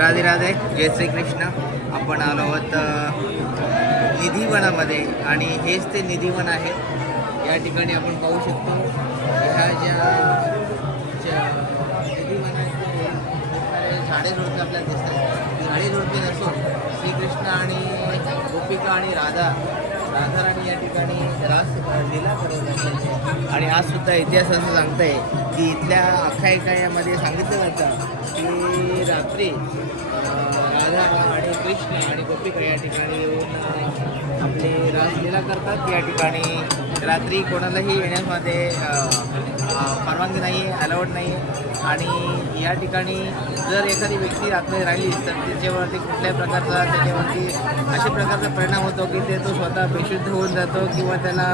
राधे राधे, जय श्री कृष्ण. आपण आलो आहोत निधिवनामध्ये आणि हेच ते निधिवन आहे. या ठिकाणी आपण पाहू शकतो ह्या ज्या निधिवनाचे झाडे झुडपे आपल्याला दिसतात. झाडे झुडपे नसून श्रीकृष्ण आणि गोपिका आणि राधाराणी या ठिकाणी रास लीला करत आहेत. आणि आज सुद्धा इतिहास असं सांगतंय की इथल्या आख्यायिकामध्ये सांगितलं जातं की रात्री राधा आणि कृष्ण आणि गोपिका या ठिकाणी येऊन आपली रासलीला करतात. या ठिकाणी रात्री कोणालाही येण्यामध्ये परवानगी नाही आहे, अलाउड नाही आहे. आणि या ठिकाणी जर एखादी व्यक्ती रात्री राहिली तर त्याच्यावरती कुठल्याही प्रकारचा त्याच्यावरती अशा प्रकारचा परिणाम होतो की ते तो स्वतः बेशुद्ध होऊन जातो किंवा त्याला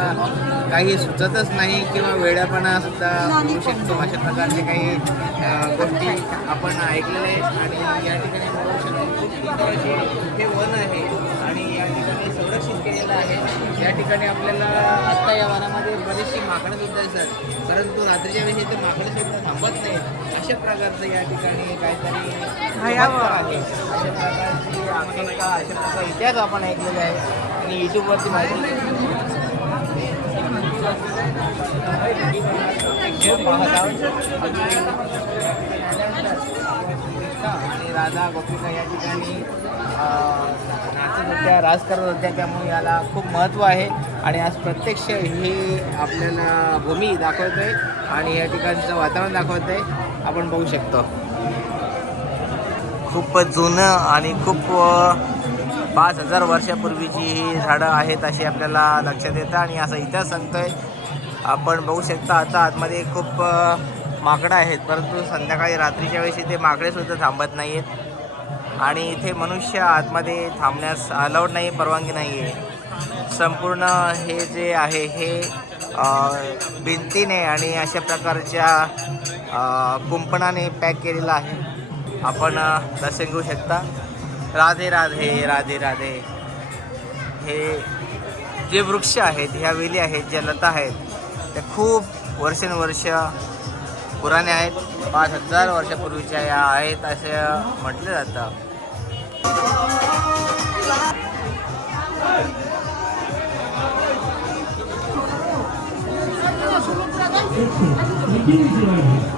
काही सुचतच नाही किंवा वेड्यापणासुद्धा होऊ शकतो. अशा प्रकारचे काही गोष्टी आपण ऐकलेल्या आहेत. आणि या ठिकाणी बघू शकतो हे वन आहे आणि या ठिकाणी संरक्षित केलेलं आहे. या ठिकाणी आपल्याला आत्ता या वनामध्ये बरीचशी माकडं सुद्धा दिसतात, परंतु रात्रीच्या वेळी ते माकडं सुद्धा थांबत नाहीत. अशा प्रकारचं या ठिकाणी काहीतरी आहे. अशा प्रकारची आख्यायिका, अशा प्रकार इतिहास आपण ऐकलेला आहे आणि यूट्यूबवरती माहिती पाहत आहोत. आणि राधा गोपिका या ठिकाणी नाचत होत्या, रास करत होत्या, त्यामुळे याला खूप महत्त्व आहे. आणि आज प्रत्यक्ष हे आपल्याला भूमी दाखवत आहे आणि या ठिकाणचं वातावरण दाखवत आहे. आपण बघू शकतो खूप जुनं आणि खूप 5000 वर्षापूर्वीची ही झाडं आहेत अशी आपल्याला लक्षात येतं. आणि असा इतिहास सांगतोय. आपण बघू शकता आता आतमध्ये खूप माकडं आहेत, परंतु संध्याकाळी रात्रीच्या वेळेस इथे माकडेसुद्धा थांबत नाही आहेत. आणि इथे मनुष्य आतमध्ये थांबण्यास अलाउड नाही, परवानगी नाही आहे. संपूर्ण हे जे आहे हे भिंतीने आणि अशा प्रकारच्या कुंपणाने पॅक केलेलं आहे. आपण दर्शन घेऊ शकता. राधे राधे, राधे राधे. हे जे वृक्ष आहेत, ह्या वेली आहेत, ज्या लता आहेत, त्या खूप वर्षानुवर्ष पुराण्या आहेत. 5000 वर्षापूर्वीच्या या आहेत असं म्हटलं जातं. Thank you.